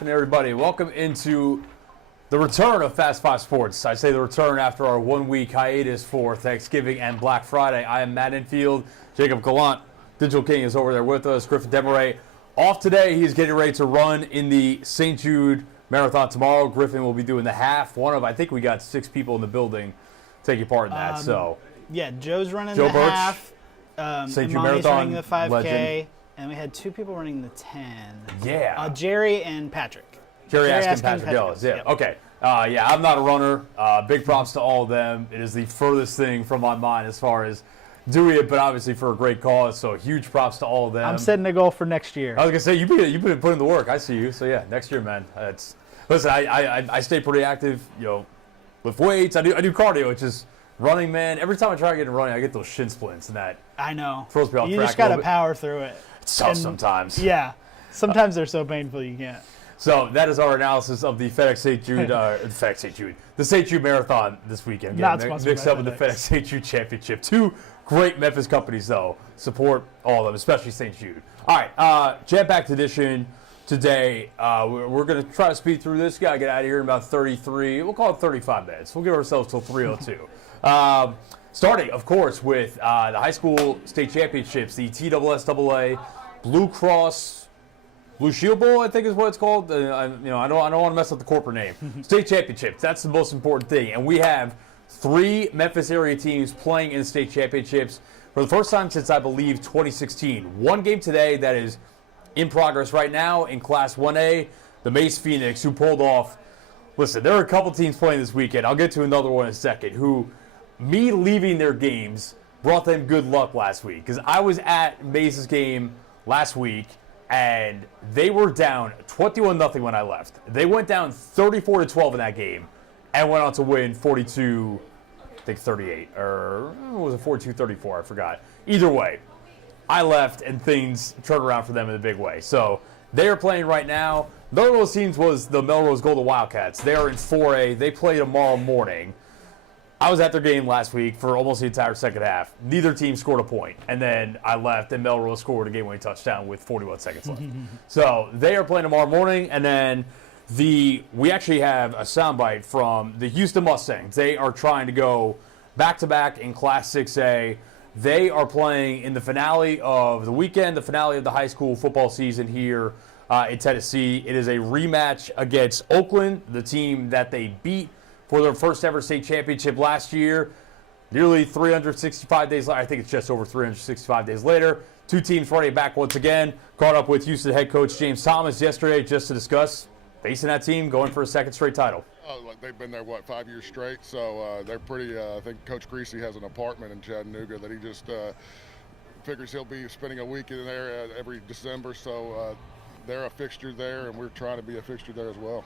And everybody, welcome into the return of Fast Five Sports. I say the return after our 1 week hiatus for Thanksgiving and Black Friday. I am Matt Infield. Jacob Gallant, Digital King, is over there with us. Griffin Demaray off today. He's getting ready to run in the St. Jude Marathon tomorrow. Griffin will be doing the half. I think we got 6 people in the building taking part in that. Yeah, Joe's running Joe the Birch, half. St. Jude Imani's Marathon running the 5K. legend. And we had 2 people running the 10. Yeah. Jerry and Patrick. Jerry Askin, Patrick Ellis. Yeah. Yep. Okay. I'm not a runner. Big props to all of them. It is the furthest thing from my mind as far as doing it, but obviously for a great cause. So huge props to all of them. I'm setting a goal for next year. I was gonna say you've been putting the work. I see you. So yeah, next year, man. Listen. I stay pretty active. With weights. I do cardio. It's just running, man. Every time I try to get into running, I get those shin splints, and that I know. throws me off track. You just gotta power through it. It's tough sometimes. Yeah. Sometimes they're so painful you can't. So that is our analysis of the FedEx St. Jude, the St. Jude Marathon this weekend. Not sponsored mixed by up with the FedEx St. Jude Championship. 2 great Memphis companies, though. Support all of them, especially St. Jude. All right, jam-packed edition today. We're going to try to speed through this. Got to get out of here in about 33. We'll call it 35 minutes. We'll give ourselves till 3:02. Starting, of course, with the high school state championships, the TSSAA Blue Cross Blue Shield Bowl, I think is what it's called. I don't want to mess up the corporate name. State championships, that's the most important thing. And we have 3 Memphis area teams playing in the state championships for the first time since, I believe, 2016. 1 game today that is in progress right now in Class 1A, the Mace Phoenix, who pulled off. Listen, there are a couple teams playing this weekend. I'll get to another one in a second, who me leaving their games brought them good luck last week. Because I was at Mace's game last week, and they were down 21-0 when I left. They went down 34-12 in that game and went on to win 42, I think 38, or was it 42-34? I forgot. Either way, I left and things turned around for them in a big way. So they are playing right now. Another one of those teams was the Melrose Golden Wildcats. They are in 4A. They play tomorrow morning. I was at their game last week for almost the entire second half. Neither team scored a point. And then I left, and Melrose scored a game-winning touchdown with 41 seconds left. So they are playing tomorrow morning. And then we actually have a soundbite from the Houston Mustangs. They are trying to go back-to-back in Class 6A. They are playing in the finale of the weekend, the finale of the high school football season here in Tennessee. It is a rematch against Oakland, the team that they beat for their first ever state championship last year. Nearly 365 days later. I think it's just over 365 days later. 2 teams running back once again. Caught up with Houston head coach James Thomas yesterday just to discuss facing that team, going for a second straight title. They've been there, 5 years straight, so they're pretty, I think Coach Greasy has an apartment in Chattanooga that he just figures he'll be spending a week in there every December, so they're a fixture there, and we're trying to be a fixture there as well.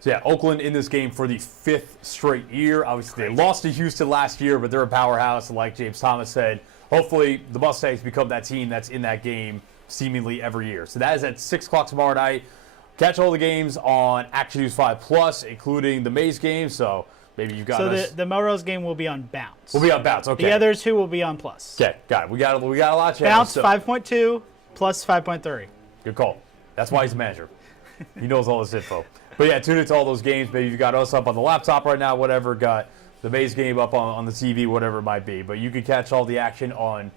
So yeah, Oakland in this game for the 5th straight year. Obviously, they lost to Houston last year, but they're a powerhouse. And like James Thomas said, hopefully the Mustangs become that team that's in that game seemingly every year. So that is at 6 o'clock tomorrow night. Catch all the games on Action News 5 Plus, including the Maze game. So maybe you've got us. So the Melrose game will be on Bounce. We'll be on Bounce, okay. The other 2 will be on Plus. Okay, got it. We got a lot of channels. Bounce 5.2, Plus 5.3. Good call. That's why he's the manager. He knows all this info. But yeah, tune into all those games. Maybe you've got us up on the laptop right now, whatever. Got the Maze game up on the TV, whatever it might be. But you can catch all the action on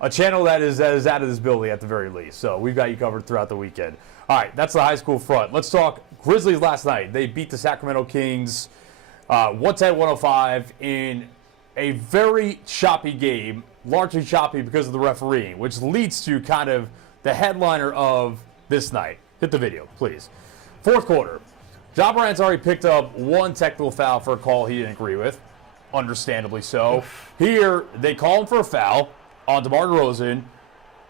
a channel that is out of this building at the very least. So we've got you covered throughout the weekend. All right, that's the high school front. Let's talk Grizzlies last night. They beat the Sacramento Kings 110-105 in a very choppy game, largely choppy because of the refereeing, which leads to kind of the headliner of this night. Hit the video, please. 4th quarter. Ja Morant's already picked up 1 technical foul for a call he didn't agree with, understandably so. Here, they call him for a foul on DeMar DeRozan.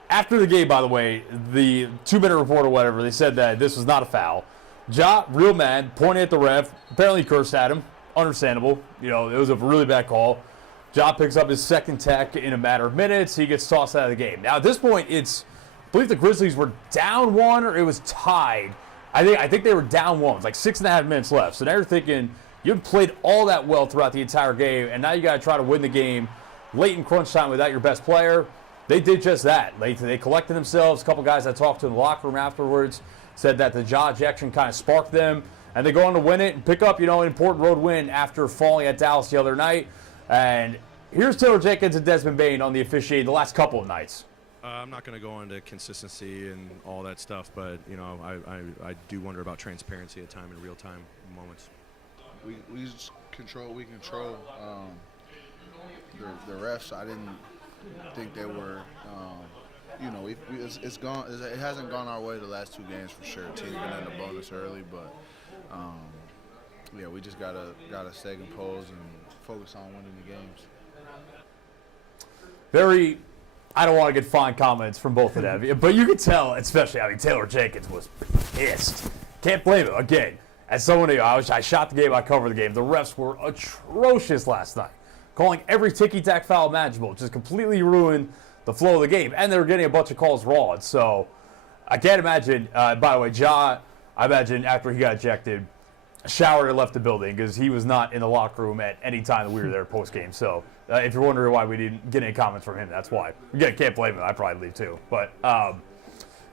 After the game, by the way, the 2-minute report or whatever, they said that this was not a foul. Ja, real mad, pointing at the ref, apparently cursed at him. Understandable. It was a really bad call. Ja picks up his 2nd tech in a matter of minutes. He gets tossed out of the game. Now, at this point, I believe the Grizzlies were down 1 or it was tied. I think they were down 1. It was like 6.5 minutes left. So now you're thinking, you've played all that well throughout the entire game, and now you got to try to win the game late in crunch time without your best player. They did just that. They collected themselves. A couple guys I talked to in the locker room afterwards said that the Ja ejection kind of sparked them, and they go on to win it and pick up, an important road win after falling at Dallas the other night. And here's Taylor Jenkins and Desmond Bain on the officiating the last couple of nights. I'm not going to go into consistency and all that stuff, but I do wonder about transparency at time in real-time moments. We just control what we control. The refs, I didn't think they were. It's gone. It hasn't gone our way the last 2 games for sure. Team's been in the bonus early, but we just gotta stay composed and focus on winning the games. I don't want to get fine comments from both of them, but you can tell, especially, Taylor Jenkins was pissed. Can't blame him. Again, as someone who, I shot the game, I covered the game. The refs were atrocious last night, calling every ticky-tack foul imaginable, just completely ruined the flow of the game. And they were getting a bunch of calls wrong. So I can't imagine, by the way, Ja, I imagine after he got ejected, showered and left the building because he was not in the locker room at any time that we were there post-game. So if you're wondering why we didn't get any comments from him, that's why. Again, can't blame him. I'd probably leave too. But,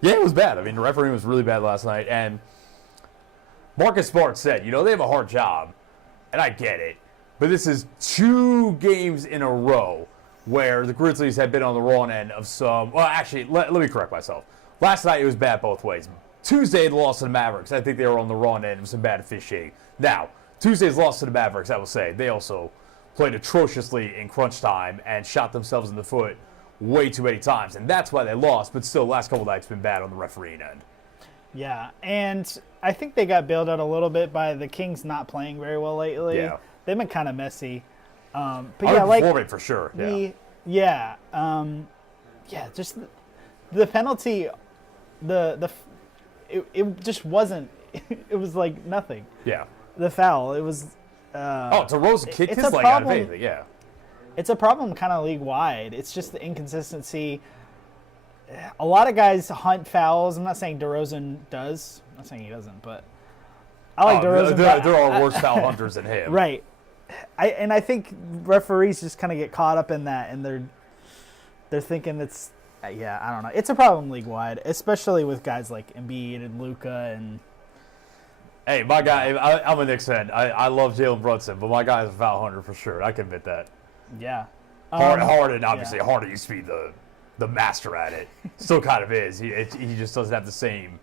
it was bad. The refereeing was really bad last night. And Marcus Smart said, they have a hard job, and I get it. But this is 2 games in a row where the Grizzlies have been on the wrong end of some – well, actually, let me correct myself. Last night it was bad both ways. Tuesday, the loss to the Mavericks, I think they were on the wrong end of some bad officiating. Now, Tuesday's loss to the Mavericks, I will say, they also played atrociously in crunch time and shot themselves in the foot way too many times. And that's why they lost, but still, the last couple of nights been bad on the refereeing end. Yeah, and I think they got bailed out a little bit by the Kings not playing very well lately. Yeah. They've been kind of messy. But Performing for sure. Just the penalty, it just wasn't. It was like nothing. Yeah. The foul. It was. DeRozan kicked his leg out of anything. Yeah. It's a problem kind of league wide. It's just the inconsistency. A lot of guys hunt fouls. I'm not saying DeRozan does. I'm not saying he doesn't, but I like DeRozan. There are worse foul hunters than him. Right. I think referees just kind of get caught up in that, and they're thinking it's I don't know. It's a problem league wide, especially with guys like Embiid and Luka and. Hey, my guy, I'm a Knicks fan. I love Jalen Brunson, but my guy is a foul hunter for sure. I can admit that. Yeah. Harden, obviously, Harden used to be the master at it. Still kind of is. He just doesn't have the same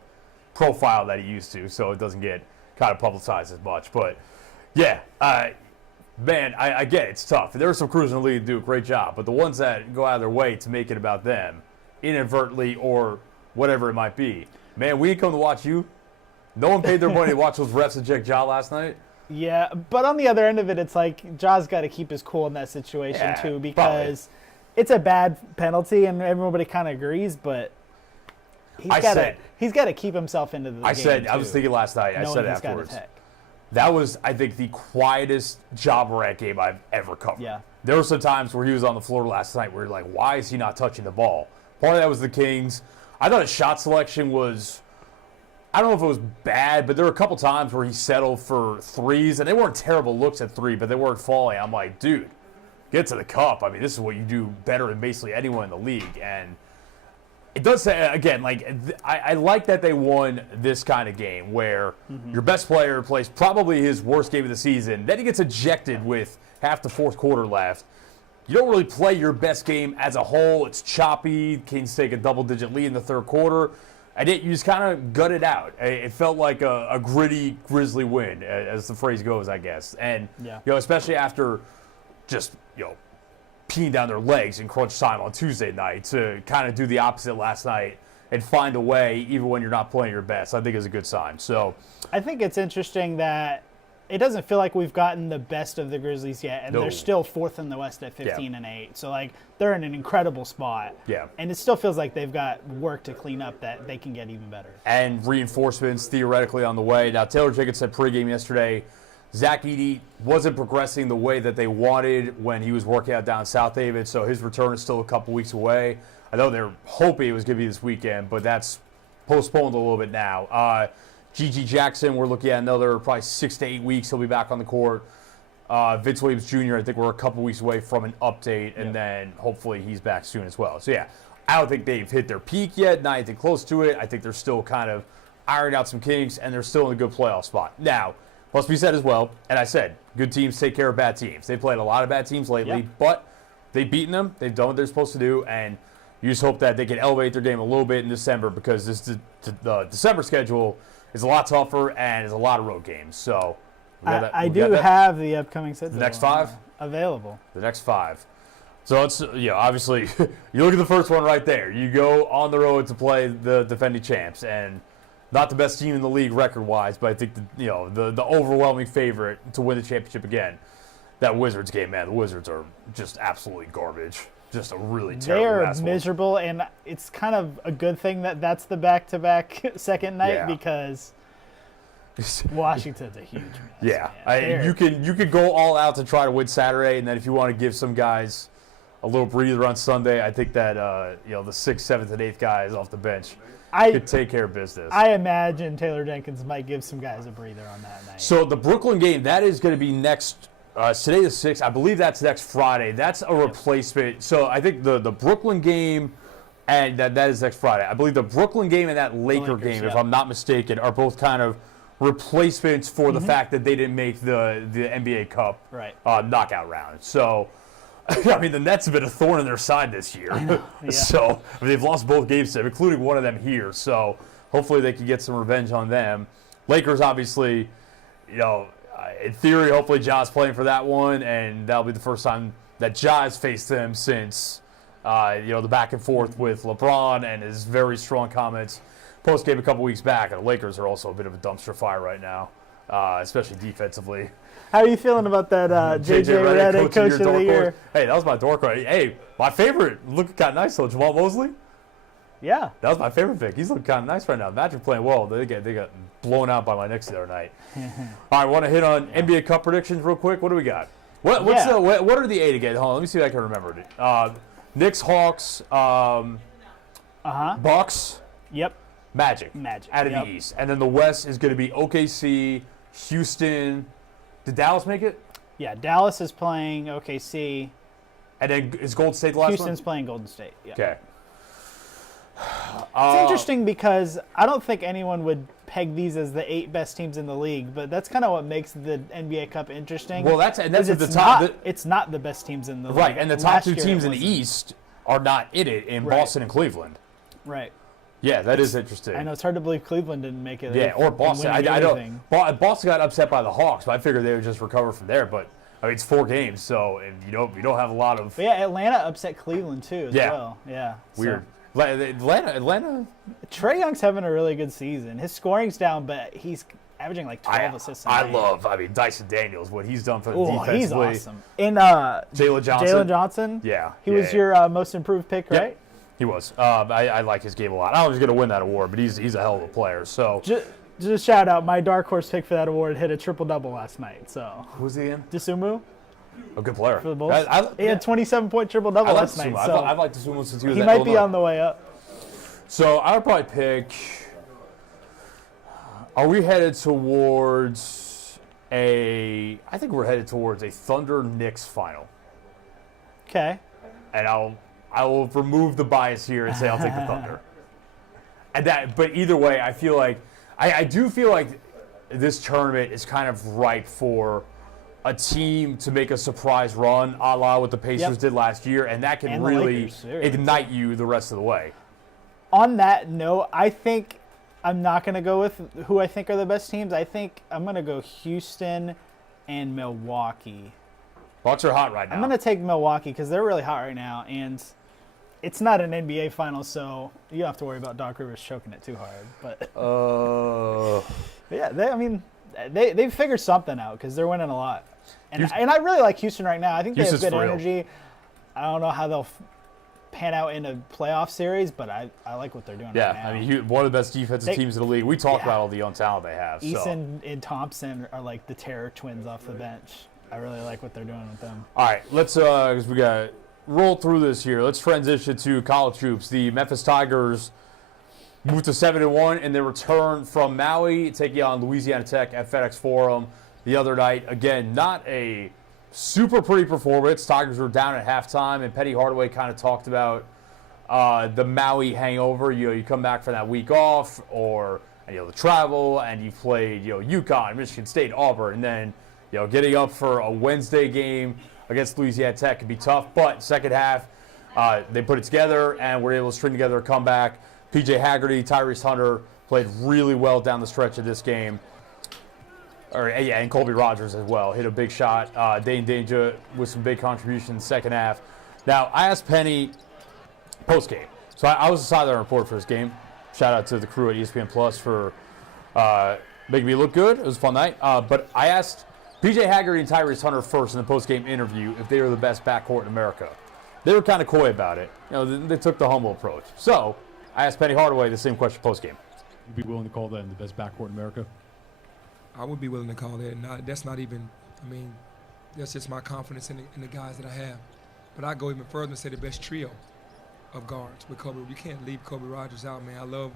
profile that he used to, so it doesn't get kind of publicized as much. But, yeah, man, I get it. It's tough. There are some crews in the league that do a great job, but the ones that go out of their way to make it about them, inadvertently or whatever it might be, man, we didn't come to watch you. No one paid their money to watch those refs eject Ja last night. Yeah, but on the other end of it, it's like Ja's got to keep his cool in that situation too, because it's a bad penalty and everybody kind of agrees, but he's got to keep himself into the game. I was thinking last night, I said afterwards, that was, I think, the quietest Ja Morant game I've ever covered. Yeah. There were some times where he was on the floor last night where you're like, why is he not touching the ball? Part of that was the Kings. I thought his shot selection was, I don't know if it was bad, but there were a couple times where he settled for threes, and they weren't terrible looks at three, but they weren't falling. I'm like, dude, get to the cup. I mean, this is what you do better than basically anyone in the league. And it does say, again, like I like that they won this kind of game where your best player plays probably his worst game of the season. Then he gets ejected with half the fourth quarter left. You don't really play your best game as a whole. It's choppy. Kings take a double-digit lead in the third quarter. You just kind of gut it out. It felt like a gritty Grizzly win, as the phrase goes, I guess. And especially after just peeing down their legs in crunch time on Tuesday night, to kind of do the opposite last night and find a way, even when you're not playing your best, I think is a good sign. So I think it's interesting that it doesn't feel like we've gotten the best of the Grizzlies yet, and they're still fourth in the West at 15-8. So they're in an incredible spot. Yeah. And it still feels like they've got work to clean up that they can get even better. And reinforcements theoretically on the way. Now, Taylor Jenkins said pregame yesterday, Zach Edey wasn't progressing the way that they wanted when he was working out down in South Haven, so his return is still a couple weeks away. I know they're hoping it was going to be this weekend, but that's postponed a little bit now. G.G. Jackson, we're looking at another probably 6 to 8 weeks. He'll be back on the court. Vince Williams Jr., I think we're a couple weeks away from an update, and then hopefully he's back soon as well. So, I don't think they've hit their peak yet, not anything close to it. I think they're still kind of ironed out some kinks, and they're still in a good playoff spot. Now, must be said as well, and I said, good teams take care of bad teams. They've played a lot of bad teams lately, but they've beaten them. They've done what they're supposed to do, and you just hope that they can elevate their game a little bit in December because the December schedule is a lot tougher and is a lot of road games. So I do have the upcoming schedule. The next 5? Available. The next 5. So it's, obviously, you look at the first one right there. You go on the road to play the defending champs, and not the best team in the league record-wise, but I think the overwhelming favorite to win the championship again. That Wizards game, man, the Wizards are just absolutely garbage. Just a really terrible basketball. They're miserable, and it's kind of a good thing that that's the back-to-back second night because Washington's a huge mess. Yeah, you could go all out to try to win Saturday, and then if you want to give some guys a little breather on Sunday, I think that the 6th, 7th, and 8th guys off the bench could take care of business. I imagine Taylor Jenkins might give some guys a breather on that night. So the Brooklyn game, that is going to be next. Today the 6th. I believe that's next Friday. That's a replacement. So I think the Brooklyn game and that is next Friday. I believe the Brooklyn game and that Lakers game, if I'm not mistaken, are both kind of replacements for the fact that they didn't make the NBA Cup knockout round. So, I mean, the Nets have been a thorn in their side this year. So they've lost both games, including one of them here. So hopefully they can get some revenge on them. Lakers, obviously, in theory, hopefully Ja's playing for that one, and that'll be the first time that Ja has faced them since, the back and forth with LeBron and his very strong comments post-game a couple weeks back. And the Lakers are also a bit of a dumpster fire right now, especially defensively. How are you feeling about that J.J. Redick Coach of the Year? Hey, that was my dork. Hey, my favorite, looking kind of nice, though, Jamal Mosley. Yeah. That was my favorite pick. He's looking kind of nice right now. Magic playing well. They got blown out by my Knicks the other night. All right, want to hit on NBA Cup predictions real quick? What do we got? What are the 8 again? Hold on, let me see if I can remember it. Knicks, Hawks, Bucks. Yep. Magic. Out of the East. And then the West is going to be OKC, Houston. Did Dallas make it? Yeah, Dallas is playing OKC. And then is Golden State the last Houston's playing Golden State. Yeah. Okay. It's interesting because I don't think anyone would peg these as the 8 best teams in the league, but that's kind of what makes the NBA Cup interesting. Well, that's at the top. It's not the best teams in the league. Right, and the top 2 teams in the East are not in it in Boston and Cleveland. Right. Yeah, that is interesting. I know it's hard to believe Cleveland didn't make it. Yeah, or Boston. I don't. Boston got upset by the Hawks, but I figured they would just recover from there. But I mean, it's 4 games, so you don't have a lot of. But yeah, Atlanta upset Cleveland too as well. Yeah. Weird. So. Atlanta. Trae Young's having a really good season. His scoring's down, but he's averaging like 12 assists. Dyson Daniels, what he's done for the defense. He's awesome. And Jalen Johnson. Yeah. He was your most improved pick, right? Yep. He was. I like his game a lot. I don't know if he's going to win that award, but he's a hell of a player. So just shout out, my dark horse pick for that award hit a triple-double last night. So who's he in? Dosunmu. A good player. For the Bulls. He had 27-point triple-double last night. So I've liked Dosunmu since he was at Illinois. He might be on the way up. So I would probably pick. Are we headed towards I think we're headed towards a Thunder Knicks final. Okay. And I will remove the bias here and say I'll take the Thunder. But either way, I feel like I do feel like this tournament is kind of ripe for a team to make a surprise run, a la what the Pacers did last year, and that can really ignite you the rest of the way. On that note, I think I'm not going to go with who I think are the best teams. I think I'm going to go Houston and Milwaukee. Bucks are hot right now. I'm going to take Milwaukee because they're really hot right now, and it's not an NBA final, so you don't have to worry about Doc Rivers choking it too hard. But they've figured something out because they're winning a lot, and I really like Houston right now. I think they have good energy. I don't know how they'll pan out in a playoff series, but I like what they're doing right now. Yeah, I mean, one of the best defensive teams in the league. We talk about all the young talent they have. Eason and Thompson are like the terror twins off the bench. I really like what they're doing with them. All right, let's because we got to roll through this here. Let's transition to college hoops. The Memphis Tigers moved to 7-1 in their return from Maui, taking on Louisiana Tech at FedEx Forum the other night. Again, not a super pretty performance. Tigers were down at halftime, and Penny Hardaway kind of talked about the Maui hangover. You come back from that week off, and the travel, and you played UConn, Michigan State, Auburn, and then getting up for a Wednesday game against Louisiana Tech can be tough. But second half, they put it together and were able to string together a comeback. PJ Haggerty, Tyrese Hunter played really well down the stretch of this game. And Colby Rogers as well hit a big shot. Dane Danger with some big contributions in the second half. Now, I asked Penny post-game. So I was a sideline reporter for this game. Shout out to the crew at ESPN Plus for making me look good. It was a fun night. But I asked PJ Haggerty and Tyrese Hunter first in the post-game interview if they were the best backcourt in America. They were kind of coy about it. They took the humble approach. So I asked Penny Hardaway the same question post-game. Would you be willing to call them the best backcourt in America? I would be willing to call that. That's not even, that's just my confidence in the guys that I have. But I go even further and say the best trio of guards with Kobe. You can't leave Kobe Rogers out, man. I love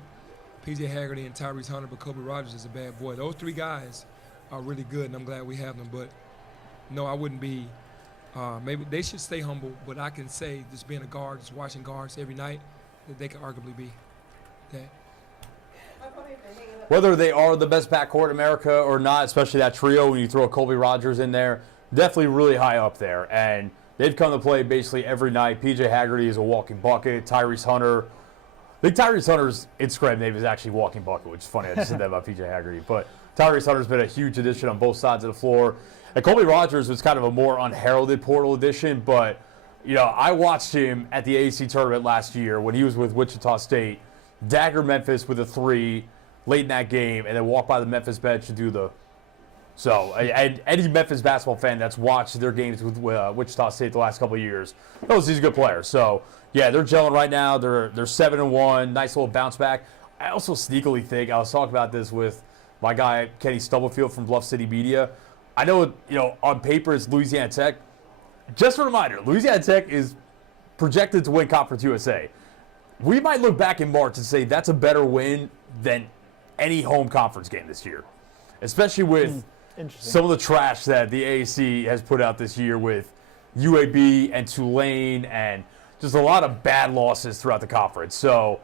PJ Haggerty and Tyrese Hunter, but Kobe Rogers is a bad boy. Those three guys are really good, and I'm glad we have them. But, no, I wouldn't be. Maybe they should stay humble, but I can say just being a guard, just watching guards every night, that they could arguably be that. Whether they are the best backcourt in America or not, especially that trio when you throw Colby Rogers in there, definitely really high up there. And they've come to play basically every night. PJ Haggerty is a walking bucket. Tyrese Hunter, I think Tyrese Hunter's Instagram name is actually Walking Bucket, which is funny. I just said that about PJ Haggerty. But Tyrese Hunter's been a huge addition on both sides of the floor. And Colby Rogers was kind of a more unheralded portal addition, but I watched him at the AAC tournament last year when he was with Wichita State, dagger Memphis with a three late in that game, and then walk by the Memphis bench to do the. So, and any Memphis basketball fan that's watched their games with Wichita State the last couple of years knows he's a good player. So, yeah, they're gelling right now. They're 7-1, nice little bounce back. I also sneakily think I was talking about this with my guy Kenny Stubblefield from Bluff City Media. I know, on paper it's Louisiana Tech. Just a reminder, Louisiana Tech is projected to win Conference USA. We might look back in March and say that's a better win than any home conference game this year, especially with some of the trash that the AAC has put out this year with UAB and Tulane and just a lot of bad losses throughout the conference. So,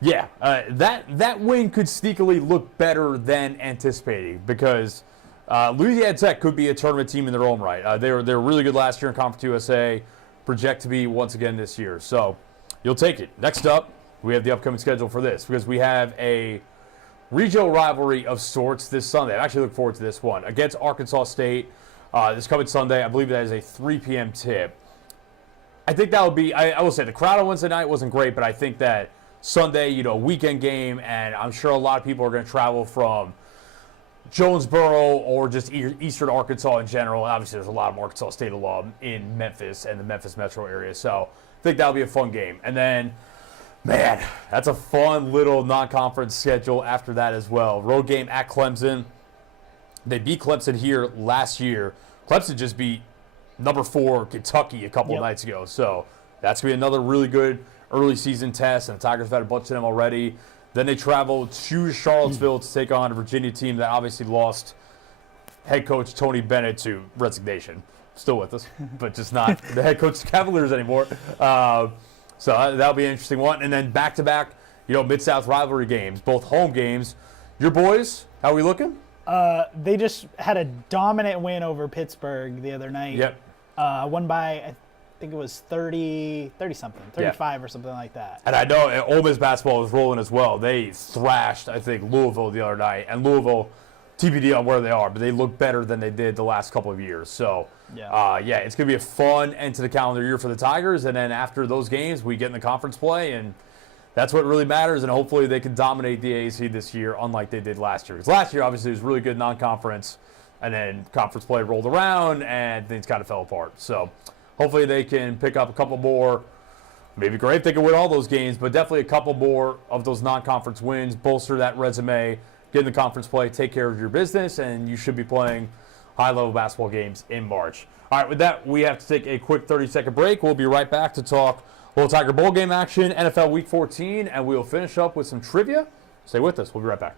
yeah, that win could sneakily look better than anticipating because Louisiana Tech could be a tournament team in their own right. They were really good last year in Conference USA, project to be once again this year. So you'll take it. Next up, we have the upcoming schedule for this because we have a regional rivalry of sorts this Sunday. I actually look forward to this one against Arkansas State this coming Sunday. I believe that is a 3 p.m. tip. I think that would be, I will say the crowd on Wednesday night wasn't great, but I think that Sunday, weekend game, and I'm sure a lot of people are going to travel from Jonesboro or just eastern Arkansas in general. And obviously, there's a lot of Arkansas State alum in Memphis and the Memphis metro area. So I think that'll be a fun game. And then, man, that's a fun little non-conference schedule after that as well. Road game at Clemson. They beat Clemson here last year. Clemson just beat number 4 Kentucky a couple of nights ago. So that's going to be another really good early season test. And the Tigers have had a bunch of them already. Then they travel to Charlottesville to take on a Virginia team that obviously lost head coach Tony Bennett to resignation. Still with us, but just not the head coach of the Cavaliers anymore. So that'll be an interesting one. And then back-to-back, Mid-South rivalry games, both home games. Your boys, how are we looking? They just had a dominant win over Pittsburgh the other night. Yep. Won by, I think it was 30-something, 35 or something like that. And I know Ole Miss basketball is rolling as well. They thrashed, I think, Louisville the other night. And Louisville, TBD on where they are, but they look better than they did the last couple of years. So, it's going to be a fun end to the calendar year for the Tigers. And then after those games, we get in the conference play, and that's what really matters. And hopefully they can dominate the AAC this year, unlike they did last year. Because last year, obviously, it was really good non-conference, and then conference play rolled around, and things kind of fell apart. So hopefully they can pick up a couple more. Maybe great if they can win all those games, but definitely a couple more of those non-conference wins, bolster that resume, get in the conference play, take care of your business, and you should be playing high-level basketball games in March. All right, with that, we have to take a quick 30-second break. We'll be right back to talk little Tiger Bowl game action, NFL Week 14, and we'll finish up with some trivia. Stay with us. We'll be right back.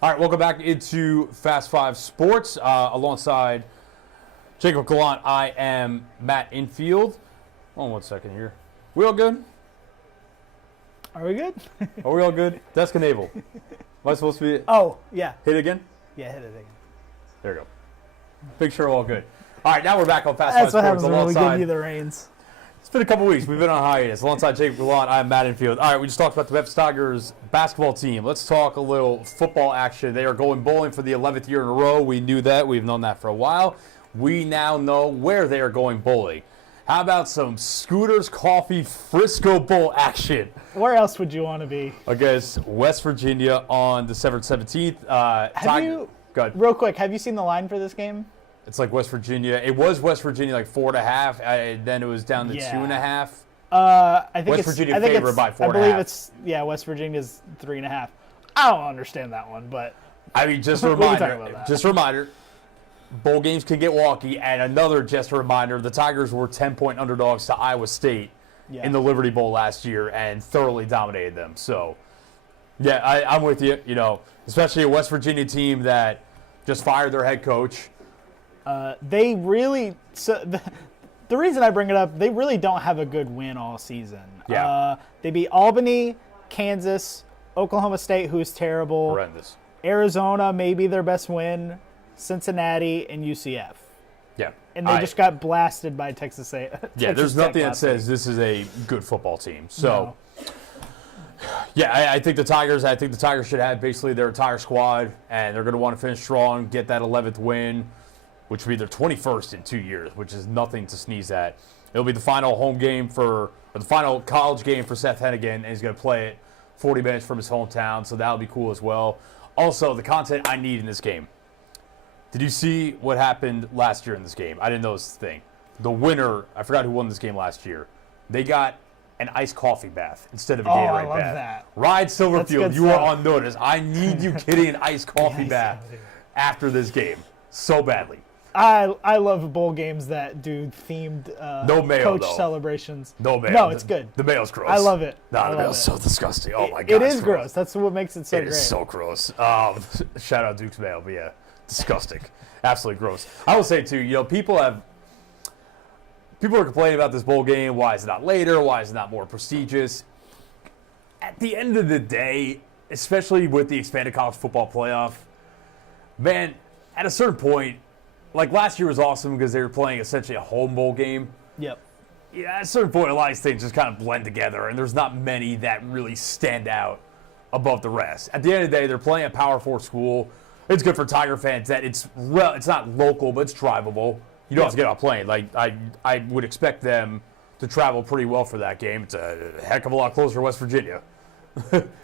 All right, welcome back into Fast Five Sports. Alongside Jacob Gallant, I am Matt Infield. Hold on 1 second here. We all good? Are we good? Are we all good? Desk and navel. Am I supposed to be? Oh, yeah. Hit it again? Yeah, hit it again. There we go. Make sure we're all good. All right, now we're back on Fast That's what Five happens Sports when we give alongside. you the reins. It's been a couple weeks. We've been on hiatus. Alongside Jacob Gallant, I'm Matt Infield. All right, we just talked about the Memphis Tigers basketball team. Let's talk a little football action. They are going bowling for the 11th year in a row. We knew that. We've known that for a while. We now know where they are going bowling. How about some Scooters Coffee Frisco Bowl action Where else would you want to be? against West Virginia on December 17th? you- Go ahead. Real quick, have you seen the line for this game? It's like West Virginia. It was West Virginia like 4.5. Then it was down to Yeah. 2.5. I think West it's Virginia I think favored it's, by 4.5. I believe it's West Virginia's 3.5. I don't understand that one, but I mean, just a We can talk reminder. about that. Just a reminder. Bowl games can get wonky, and another just a reminder: the Tigers were 10-point underdogs to Iowa State yeah. in the Liberty Bowl last year and thoroughly dominated them. So, yeah, I'm with you. You know, especially a West Virginia team that just fired their head coach. They really the reason I bring it up, they really don't have a good win all season. Yeah. They beat Albany, Kansas, Oklahoma State, who's terrible, Horrendous. Arizona, maybe their best win, Cincinnati, and UCF. Yeah. And they just got blasted by Texas A. Yeah, there's nothing that says this is a good football team. So, yeah, I think the Tigers should have basically their entire squad, and they're going to want to finish strong, get that 11th win, which will be their 21st in 2 years, which is nothing to sneeze at. It'll be the final home game or the final college game for Seth Hennigan, and he's going to play it 40 minutes from his hometown, so that'll be cool as well. Also, the content I need in this game. Did you see what happened last year in this game? I didn't know this thing. The winner, I forgot who won this game last year. They got an iced coffee bath instead of a Gatorade I love bath. that. Ride Silverfield, good you are stuff. on notice. I need you getting an iced coffee bath after this game so badly. I love bowl games that do themed No mayo, coach though. celebrations. No mayo. No, it's good. The mayo's gross. I love it. Nah, I the love mayo's it. so disgusting. Oh my god, It it's is gross. That's what makes it so It great. is so gross. Shout out Duke's mayo, but yeah, disgusting. Absolutely gross. I will say too, you know, people are complaining about this bowl game. Why is it not later? Why is it not more prestigious? At the end of the day, especially with the expanded college football playoff, man, at a certain point, like last year was awesome because they were playing essentially a home bowl game. Yep. Yeah, at a certain point, a lot of these things just kind of blend together, and there's not many that really stand out above the rest. At the end of the day, they're playing a Power 4 school. It's good for Tiger fans that it's not local, but it's drivable. You don't have to get on a plane. Like I would expect them to travel pretty well for that game. It's a heck of a lot closer to West Virginia.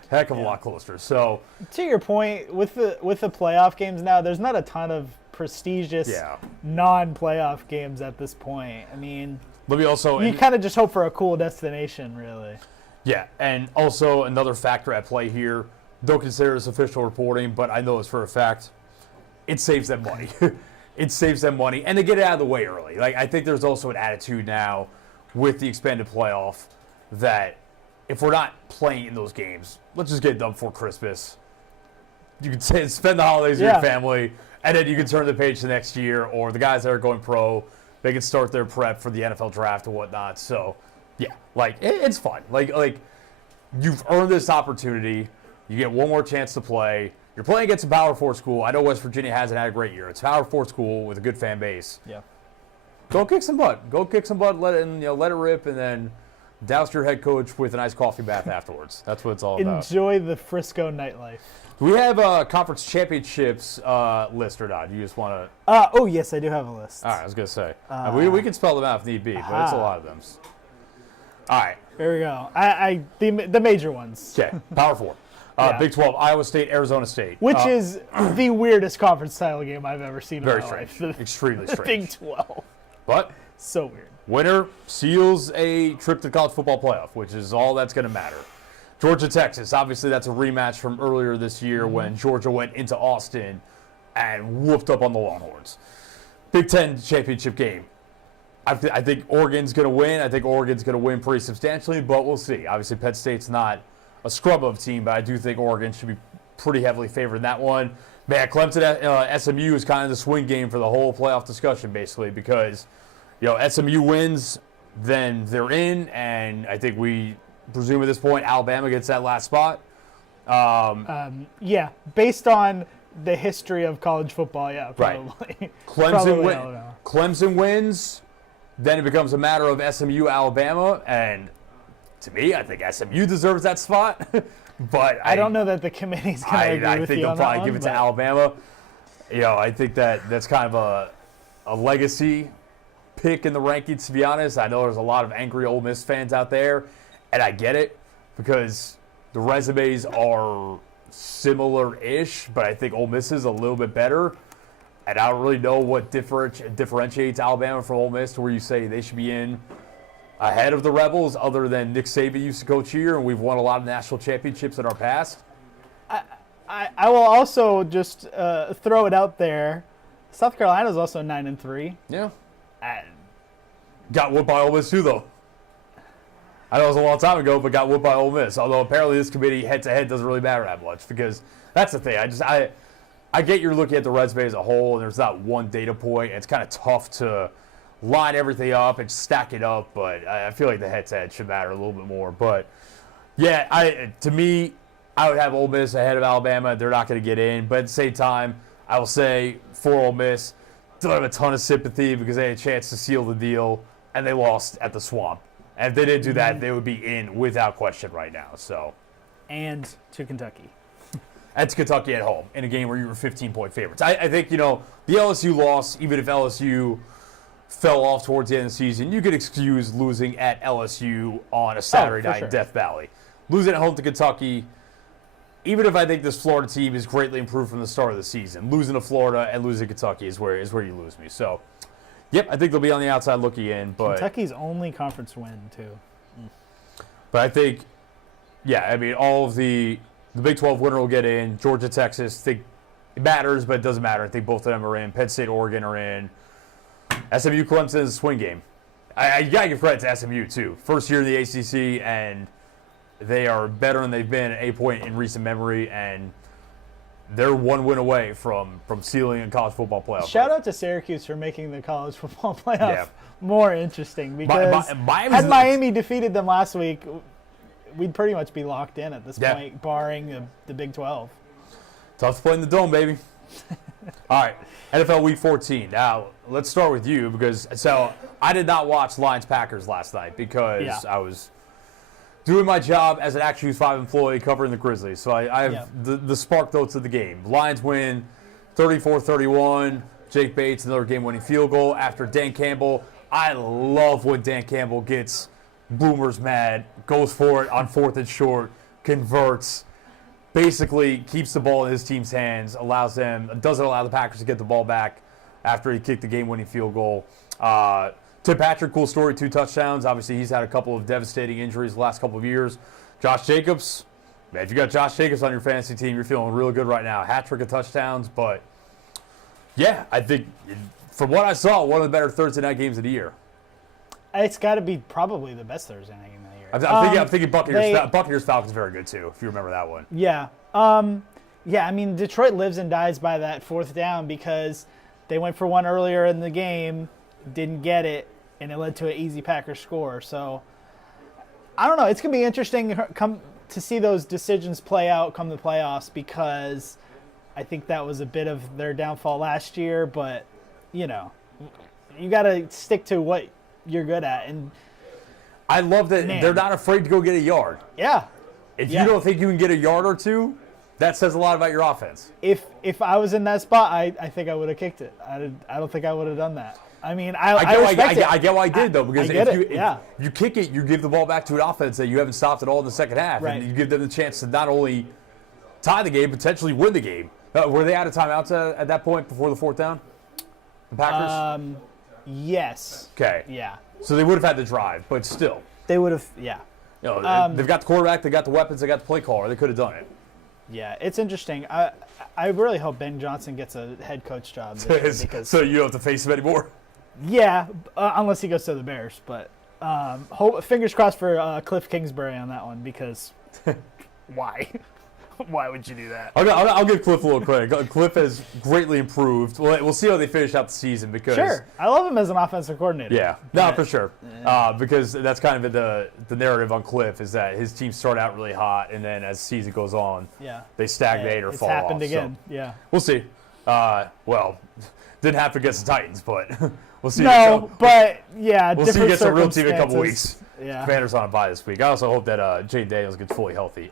Heck of a lot closer. So To your point, with the playoff games now, there's not a ton of prestigious non-playoff games at this point. I mean, let me also you kind of just hope for a cool destination, really. Yeah, and also another factor at play here. Don't consider this official reporting, but I know this for a fact. It saves them money. It saves them money, and they get it out of the way early. Like I think there's also an attitude now with the expanded playoff that if we're not playing in those games, let's just get it done before Christmas. You can spend the holidays with your family, and then you can turn the page to next year, or the guys that are going pro, they can start their prep for the NFL draft and whatnot. So, yeah, like it's fun. Like you've earned this opportunity. You get one more chance to play. You're playing against a Power 4 school. I know West Virginia hasn't had a great year. It's a Power 4 school with a good fan base. Yeah. Go kick some butt. Go kick some butt. Let it rip, and then douse your head coach with an iced coffee bath afterwards. That's what it's all about. Enjoy the Frisco nightlife. Do we have a conference championships list or not? Do you just want to? Oh yes, I do have a list. All right, I was gonna say we can spell them out if need be, but it's a lot of them. All right. There we go. The major ones. Okay. Power 4. Big 12, Iowa State, Arizona State. Which is the weirdest conference style game I've ever seen very in my strange. life. Extremely strange. Big 12. But So weird. winner seals a trip to the college football playoff, which is all that's going to matter. Georgia, Texas. Obviously, that's a rematch from earlier this year when Georgia went into Austin and whooped up on the Longhorns. Big Ten championship game. I think Oregon's going to win. I think Oregon's going to win pretty substantially, but we'll see. Obviously, Penn State's not a scrub of team, but I do think Oregon should be pretty heavily favored in that one. Man, Clemson, SMU is kind of the swing game for the whole playoff discussion, basically, because SMU wins, then they're in, and I think we presume at this point Alabama gets that last spot. Yeah, based on the history of college football, yeah, probably. Right. Clemson wins, then it becomes a matter of SMU, Alabama, and to me, I think SMU deserves that spot. But I don't know that the committee's going to agree with you on that one. I think they'll probably give it to Alabama. I think that's kind of a legacy pick in the rankings, to be honest. I know there's a lot of angry Ole Miss fans out there, and I get it because the resumes are similar-ish, but I think Ole Miss is a little bit better. And I don't really know what differentiates Alabama from Ole Miss to where you say they should be in ahead of the Rebels, other than Nick Saban used to coach here, and we've won a lot of national championships in our past. I will also just throw it out there. South Carolina is also 9-3. Yeah. Got whooped by Ole Miss too, though. I know it was a long time ago, but got whooped by Ole Miss. Although apparently this committee head-to-head doesn't really matter that much, because that's the thing. I get you're looking at the resume as a whole, and there's not one data point. It's kind of tough to line everything up and stack it up, but I feel like the head-to-head should matter a little bit more. But, yeah, to me, I would have Ole Miss ahead of Alabama. They're not going to get in. But at the same time, I will say for Ole Miss, don't have a ton of sympathy because they had a chance to seal the deal, and they lost at the Swamp. And if they didn't do that, they would be in without question right now. So, and to Kentucky. And to Kentucky at home in a game where you were 15-point favorites. I think, the LSU loss, even if LSU fell off towards the end of the season, you could excuse losing at LSU on a Saturday night in Death Valley. Losing at home to Kentucky, even if I think this Florida team is greatly improved from the start of the season, losing to Florida and losing to Kentucky is where you lose me. So, yep, I think they'll be on the outside looking in. But Kentucky's only conference win, too. But I think, all of the Big 12 winner will get in. Georgia, Texas, I think it matters, but it doesn't matter. I think both of them are in. Penn State, Oregon are in. SMU, Clemson is a swing game. I got to give credit to SMU, too. First year in the ACC, and they are better than they've been at a point in recent memory, and they're one win away from sealing a college football playoff. Shout out to Syracuse for making the college football playoff more interesting, because had Miami defeated them last week, we'd pretty much be locked in at this point, barring the Big 12. Tough to play in the Dome, baby. All right, NFL Week 14. Now, let's start with you, because I did not watch Lions-Packers last night because I was doing my job as an Action News 5 employee covering the Grizzlies. So I have the spark notes of the game. Lions win 34-31. Jake Bates, another game-winning field goal after Dan Campbell. I love when Dan Campbell gets boomers mad, goes for it on 4th and short, converts, basically keeps the ball in his team's hands, doesn't allow the Packers to get the ball back after he kicked the game-winning field goal. Tim Patrick, cool story, 2 touchdowns. Obviously, he's had a couple of devastating injuries the last couple of years. Josh Jacobs, man, if you got Josh Jacobs on your fantasy team, you're feeling real good right now. Hat-trick of touchdowns, but yeah, I think from what I saw, one of the better Thursday night games of the year. It's got to be probably the best Thursday night game of the year. I'm thinking Buccaneers Falcons very good too, if you remember that one. Yeah. Detroit lives and dies by that 4th down, because they went for one earlier in the game, didn't get it, and it led to an easy Packers score. So, I don't know. It's going to be interesting to see those decisions play out come the playoffs, because I think that was a bit of their downfall last year. But, you got to stick to what you're good at. And I love that they're not afraid to go get a yard. Yeah. If you don't think you can get a yard or two, that says a lot about your offense. If I was in that spot, I think I would have kicked it. I don't think I would have done that. I mean, I get why I did, though, because if you kick it, you give the ball back to an offense that you haven't stopped at all in the second half. Right. And you give them the chance to not only tie the game, potentially win the game. Were they out of timeouts at that point before the 4th down? The Packers? Yes. Okay. Yeah. So they would have had the drive, but still. They would have, yeah. They've got the quarterback, they got the weapons, they got the play caller. They could have done it. Yeah, it's interesting. I really hope Ben Johnson gets a head coach job this year, because so you don't have to face him anymore? Yeah, unless he goes to the Bears. But fingers crossed for Cliff Kingsbury on that one, because why? Why would you do that? I'll give Cliff a little credit. Cliff has greatly improved. We'll see how they finish out the season because Sure. I love him as an offensive coordinator. yeah, no, for sure. Because that's kind of the narrative on Cliff is that his teams start out really hot and then as the season goes on, they stagnate or it's fall off. happened again. So Yeah. we'll see. Well, didn't happen against the Titans, but we'll see. No, but yeah, we'll see different against a real team in a couple circumstances. weeks. Yeah. Commanders on a bye this week. I also hope that Jay Daniels gets fully healthy.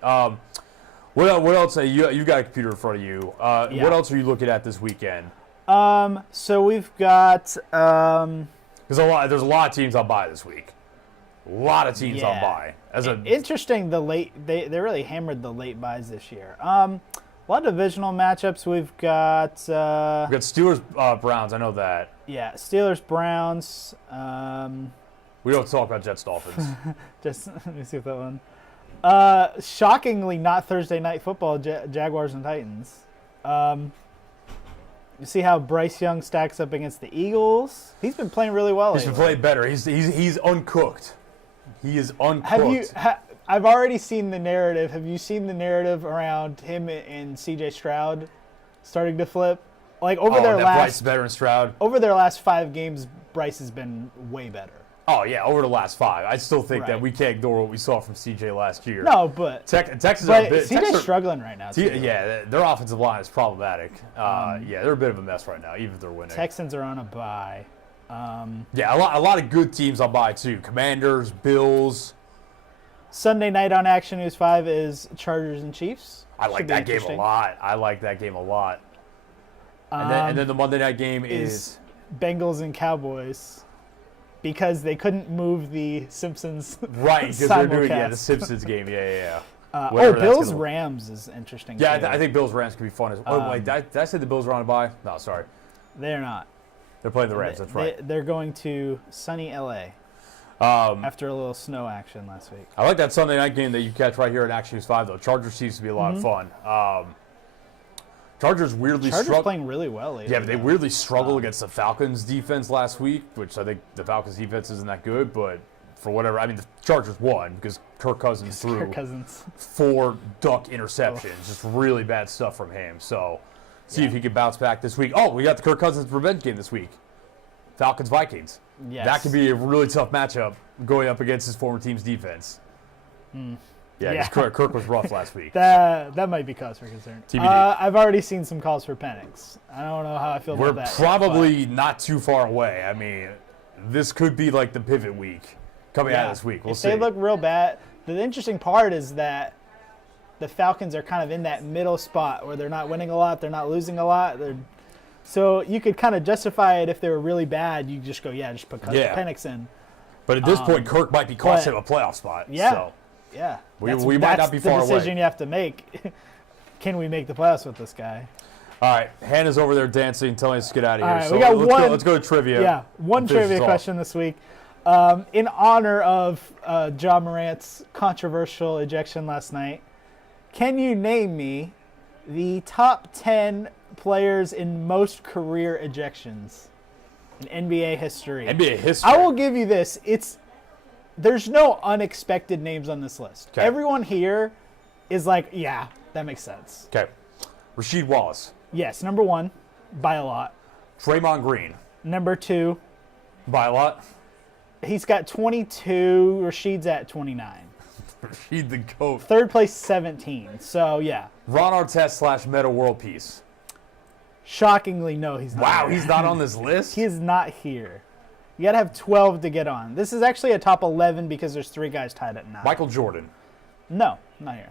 What else? You got a computer in front of you. What else are you looking at this weekend? So we've got Because there's a lot of teams on bye this week. A lot of teams on bye. Interesting. They really hammered the late buys this year. A lot of divisional matchups. We've got Steelers Browns. I know that. Yeah, Steelers Browns. We don't talk about Jets Dolphins. Just let me see if that one. Shockingly, not Thursday night football. Jaguars and Titans. You see how Bryce Young stacks up against the Eagles. He's been playing really well. He's been playing better. He's uncooked. He is uncooked. I've already seen the narrative. Have you seen the narrative around him and C.J. Stroud starting to flip? Like over Bryce better than Stroud. Over their last 5 games, Bryce has been way better. Oh yeah, over the last 5. I still think that we can't ignore what we saw from CJ last year. No, but Texas are a bit. CJ's struggling right now. Too. Yeah, their offensive line is problematic. They're a bit of a mess right now, even if they're winning. Texans are on a bye. A lot of good teams on bye too. Commanders, Bills. Sunday night on Action News 5 is Chargers and Chiefs. I like that game a lot. And then the Monday night game is Bengals and Cowboys. Because they couldn't move the Simpsons. Right, because they're doing the Simpsons game. Yeah. Bills Rams is interesting. Yeah, too. I think Bills Rams could be fun. Wait, did I say the Bills are on a bye? No, sorry. They're not. They're playing the Rams. That's right. They're going to sunny LA after a little snow action last week. I like that Sunday night game that you catch right here at Action News 5 though. Chargers seems to be a lot of fun. Chargers playing really well lately. Yeah, but they weirdly struggled against the Falcons defense last week, which I think the Falcons defense isn't that good, but for whatever, I mean, the Chargers won because Kirk Cousins threw 4 duck interceptions. Just really bad stuff from him. So see if he can bounce back this week. Oh, we got the Kirk Cousins revenge game this week. Falcons-Vikings. Yes. That could be a really tough matchup going up against his former team's defense. Yeah, Kirk was rough last week. That might be cause for concern. TBD. I've already seen some calls for Penix. I don't know how I feel about that. We're probably not too far away. I mean, this could be like the pivot week coming out of this week. We'll see. They look real bad. The interesting part is that the Falcons are kind of in that middle spot where they're not winning a lot, they're not losing a lot. So you could kind of justify it if they were really bad. You just go, just put Penix in. But at this point, Kirk might be costing him a playoff spot. Yeah. So. Yeah. We might not be far away. That's the decision you have to make. Can we make the playoffs with this guy? All right. Hannah's over there dancing, telling us to get out of here. All right, so we got let's go to trivia. Yeah, one trivia question this week. In honor of Ja Morant's controversial ejection last night, can you name me the top 10 players in most career ejections in NBA history? NBA history. I will give you this. There's no unexpected names on this list. Okay. Everyone here is like, yeah, that makes sense. Okay. Rasheed Wallace. Yes, number 1, by a lot. Draymond Green. Number 2. By a lot. He's got 22. Rasheed's at 29. Rasheed the GOAT. Third place, 17. So, yeah. Ron Artest / Meta World Peace. Shockingly, no, he's not. Wow, here. he's not on this list? He is not here. You got to have 12 to get on. This is actually a top 11 because there's 3 guys tied at 9. Michael Jordan. No, not here.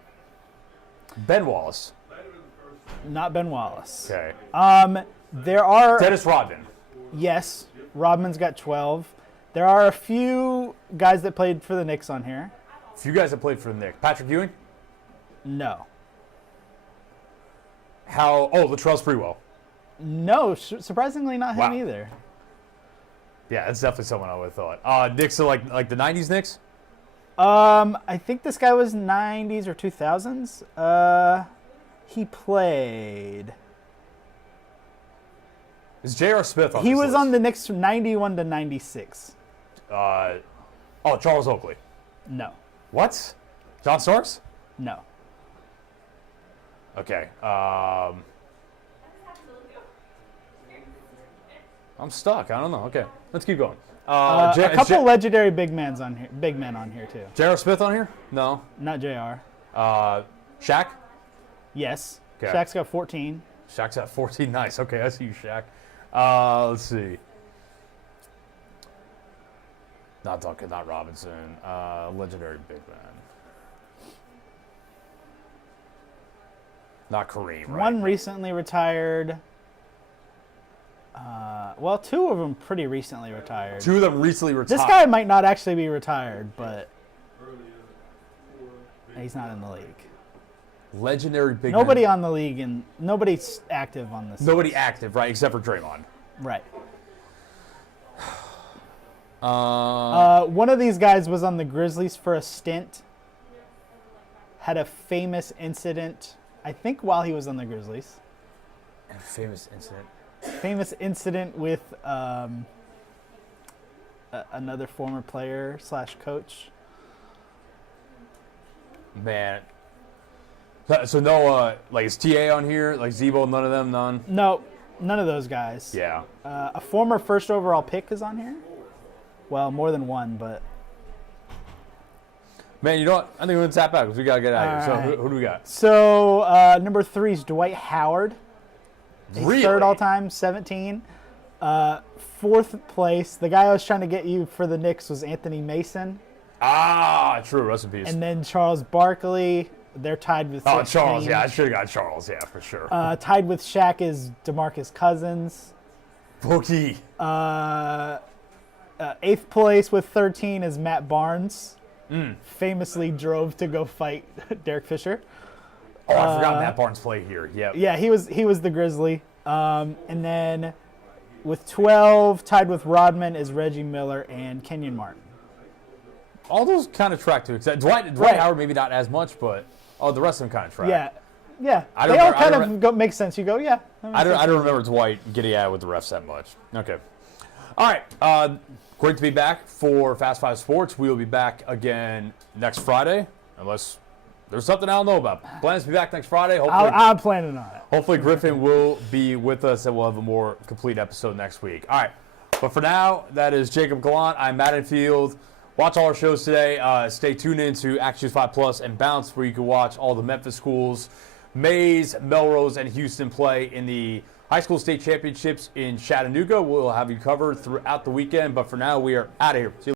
Ben Wallace. Not Ben Wallace. Okay. There are... Dennis Rodman. Yes, Rodman's got 12. There are a few guys that played for the Knicks on here. A few guys that played for the Knicks. Patrick Ewing? No. Latrell Sprewell. No, surprisingly not him either. Yeah, that's definitely someone I would have thought. Knicks are like the 90s Knicks? I think this guy was 90s or 2000s. He played. Is J.R. Smith on He this was list? on the Knicks from 91 to 96. Charles Oakley. No. What? John Starks? No. Okay. I'm stuck. I don't know. Okay, let's keep going. A couple legendary big men on here too. J.R. Smith on here? No. Not Jr. Shaq? Yes. Okay. Shaq's got 14. Shaq's at 14. Nice. Okay, I see you, Shaq. Let's see. Not Duncan, not Robinson. Legendary big man. Not Kareem, right? One recently retired. Well, two of them pretty recently retired. Two of them recently retired. This guy might not actually be retired, but he's not in the league. Legendary big Nobody man. on the league, and nobody's active on this. Nobody active, right, except for Draymond. Right. Uh, One of these guys was on the Grizzlies for a stint. Had a famous incident, I think, while he was on the Grizzlies. famous incident. Famous incident with another former player / coach. Man. So no, like, is TA on here? Like Zebo, none of them, none? No, none of those guys. Yeah. A former first overall pick is on here. Well, more than one, but. Man, you know what? I think we're going to tap out because we got to get out of here. All So right. who do we got? So number 3 is Dwight Howard. He's Really? third all time, 17. Fourth place, the guy I was trying to get you for the Knicks was Anthony Mason. Ah, true. Rest in peace. And then Charles Barkley. They're tied with 16. Oh, Charles. Yeah, I should have got Charles. Yeah, for sure. Tied with Shaq is DeMarcus Cousins. Bookie. 8th place with 13 is Matt Barnes. Famously drove to go fight Derek Fisher. Oh, I forgot Matt Barnes played here. Yep. Yeah, he was the Grizzly. And then with 12, tied with Rodman, is Reggie Miller and Kenyon Martin. All those kind of track to except Dwight Right. Howard maybe not as much, but the rest of them kind of track. Yeah. I They don't all remember- kind of make sense. You go, yeah. that makes I don't sense. remember Dwight getting out with the refs that much. Okay. All right. Great to be back for Fast 5 Sports. We will be back again next Friday, unless there's something I don't know about. Plans to be back next Friday. Hopefully, I'm planning on it. hopefully Griffin will be with us and we'll have a more complete episode next week. All right. But for now, that is Jacob Gallant. I'm Matt Enfield. Watch all our shows today. Stay tuned in to Actions 5 Plus and Bounce, where you can watch all the Memphis schools, Mays, Melrose, and Houston play in the high school state championships in Chattanooga. We'll have you covered throughout the weekend. But for now, we are out of here. See you